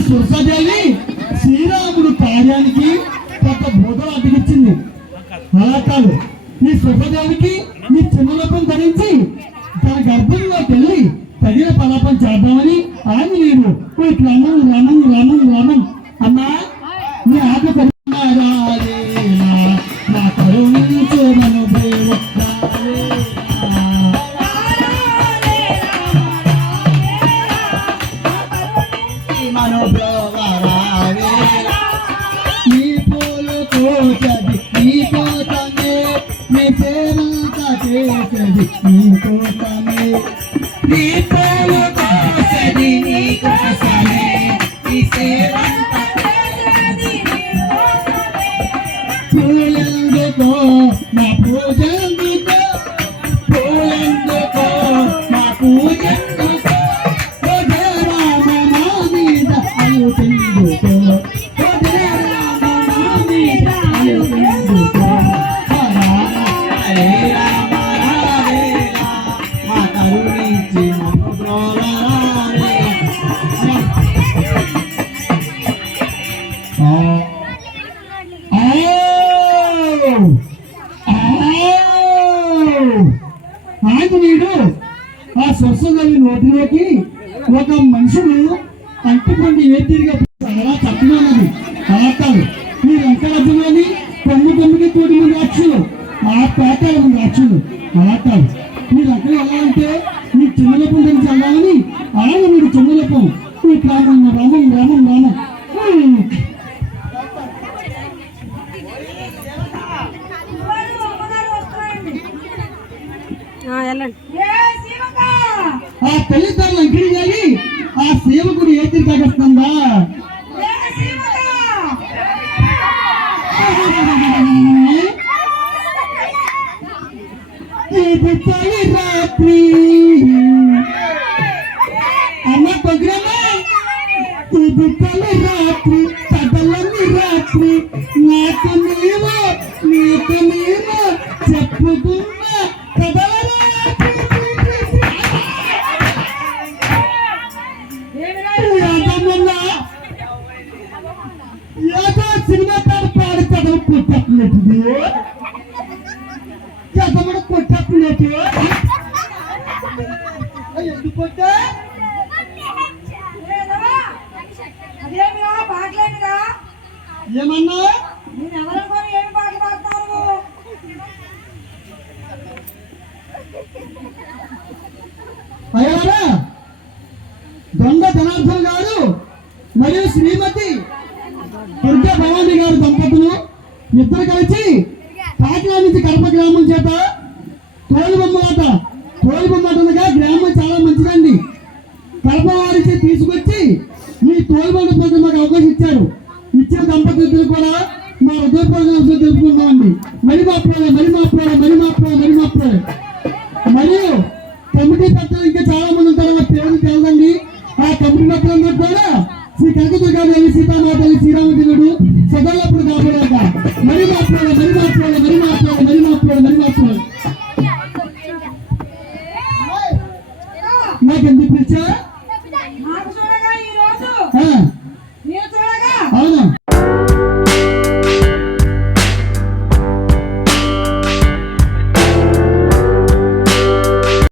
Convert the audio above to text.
సురసాదేవి శ్రీరాముడు కార్యానికి కొత్త బోధలు అడ్డగిచ్చింది అలా కాదు. ఈ సురసాదేవికి నీ చిన్నలోకం ధరించి తన గర్భంలోకి వెళ్ళి తగిన పలాపం చేద్దామని ఆంజనేయుడు ఓ రమం రణం రమం నీ పూలు కోసది నీ కోసమే నీ సేవంత చేసది నీ కోసమే నీ పూలు ఆంజనేయుడు ఆ స్వస్థగారి నోటిలోకి ఒక మనుషుడు అంటుకొని ఏ తిరిగి చాలా చక్కగా ఉన్నది అలా కాదు మీ వెంకటరాజ్యంలోని తొమ్మిది తొమ్మిది కోటి మంది అక్షులు ఆ పేట మంది అక్షులు అలా ఆ తల్లిదండ్రులు అంకిడి చేయాలి ఆ సేవకుడు ఏ తిరిగి తగ్గిస్తుందా ఇది తొలి రాత్రి అమ్మ పొగ్రమా ఇది తొలి రాత్రి ఏదో సినిమా పేరు పాడి చదువు కొట్టట్లేదు. చదవడం కొట్టట్లేదు. ఎందుకు కొట్టా? ఏమన్నా? నేను ఏమి పాటలు పాడతావు అయ్యారా? దొంగ జనార్దన్ గారు మరియు శ్రీమతి దుర్గా భవాని గారు దంపతులు ఇద్దరు కలిసి కాకినాడ నుంచి కడప గ్రామం చేత తోలు బొమ్మలాట తోలు బొమ్మలాటగా గ్రామం చాలా మంచిదండి. కడప వారికి తీసుకొచ్చి మీ తోలు బొమ్మ పోతే మాకు అవకాశం ఇచ్చారు. ఇచ్చిన దంపతులు కూడా మా హృదయపూర్వక తెలుపుకున్నామండి మరి మా ప్రోడ మరి మా ప్రోడ మరి మా ప్రోడ మరి మా ప్రోడ మరియు కమిటీ పెద్దలు ఇంకా చాలా మంది ఉంటారు పేరు తెలదండి. ఆ కమిటీ పెద్దలందరూ కూడా శ్రీ కనకదుర్గాదేవి సీతామాతలు శ్రీరామచంద్రుడు సదల్లప్పుడు కాపాడాక మరి మాట్లాడు మరి మాట్లాడు మరి మాట్లాడు మరి మాట్లాడు మరి మాట్లాడు నాకెందుకు పిలిచా